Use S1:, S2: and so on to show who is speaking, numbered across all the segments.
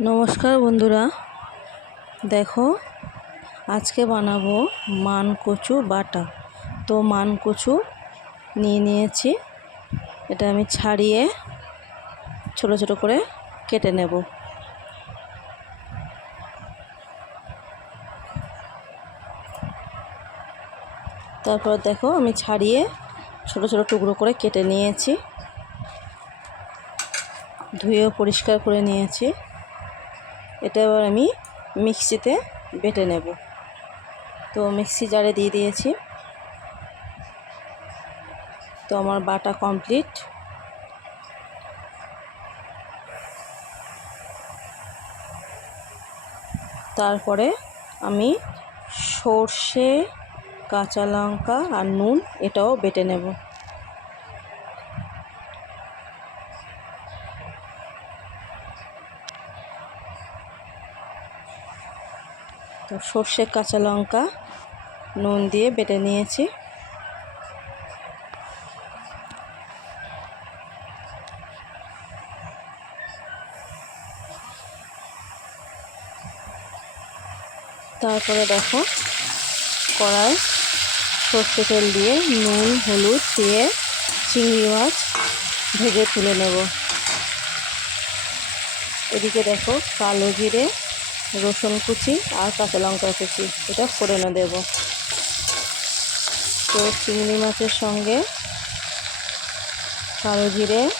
S1: নমস্কার বন্ধুরা। দেখো, আজকে বানাবো মান কচু বাটা। তো মান কচু নিয়ে নিয়েছি। এটা আমি ছাড়িয়ে ছোট ছোট করে কেটে নেব। তারপর দেখো, আমি ছাড়িয়ে ছোট ছোট টুকরো করে কেটে নিয়েছি। ধুয়েও পরিষ্কার করে নিয়েছি। এটা এবার আমি মিক্সিতে বেটে নেব। তো মিক্সি জারে দিয়ে দিয়েছি। তো আমার বাটা কমপ্লিট। তারপরে আমি সর্ষে, কাঁচা লঙ্কা আর নুন এটাও বেটে নেব। তো সর্ষে, কাঁচা লঙ্কা, নুন দিয়ে বেটে নিয়েছি। তারপরে দেখো কড়াই, সর্ষে তেল দিয়ে নুন, হলুদ দিয়ে চিংড়ি মাছ ভেজে তুলে নেব। এদিকে দেখো কালো জিরে রসুন কুচি আর কাঁচা লঙ্কা কুচি। এটা ফোড়নে দেব। তো চিংড়ি মাছের সঙ্গে কালো জিরে,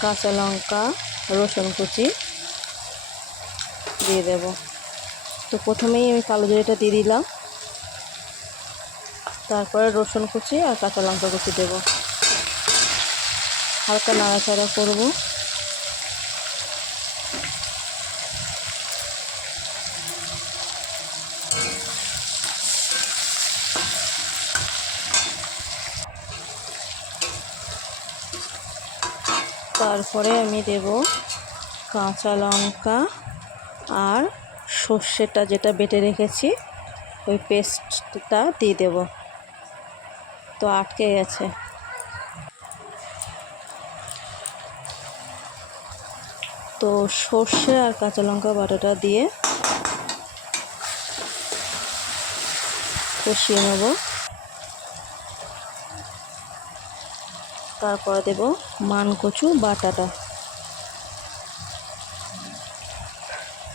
S1: কাঁচা লঙ্কা, রসুন কুচি দিয়ে দেব। তো প্রথমেই আমি কালো জিরেটা দিয়ে দিলাম। তারপরে রসুন কুচি আর কাঁচা লঙ্কা কুচি দেব। হালকা নাড়াচাড়া করব। তারপরে আমি দেব কাঁচা লঙ্কা আর সর্ষেটা যেটা বেটে রেখেছি, ওই পেস্টটা দিয়ে দেব। তো আটকে গেছে। তো সর্ষে আর কাঁচা লঙ্কা বাটাটা দিয়ে কষিয়ে নেব। তারপরে দেব মানকচু বাটাটা।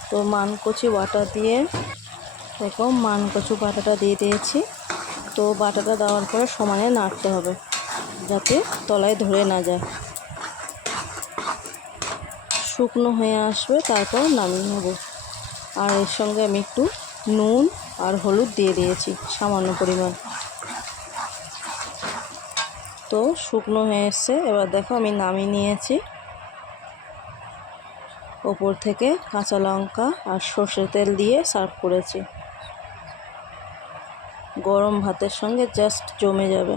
S1: তো মানকচু বাটা দিয়ে, দেখো মানকচু বাটাটা দিয়ে দিয়েছি। তো বাটাটা দেওয়ার পরে সমানে নাড়তে হবে যাতে তলায় ধরে না যায়। শুকনো হয়ে আসবে তারপর নামিয়ে নেব। আর এর সঙ্গে আমি একটু নুন আর হলুদ দিয়ে দিয়েছি সামান্য পরিমাণ। তো শুকনো হয়ে এসছে। এবার দেখো আমি নামিয়ে নিয়েছি। ওপর থেকে কাঁচা লঙ্কা আর সর্ষের তেল দিয়ে সার্ভ করেছি। গরম ভাতের সঙ্গে জাস্ট জমে যাবে।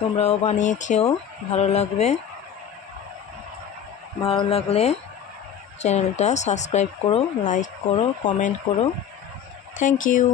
S1: তোমরাও বানিয়ে খেও, ভালো লাগবে। ভালো লাগলে চ্যানেলটা সাবস্ক্রাইব করো, লাইক করো, কমেন্ট করো। Thank you.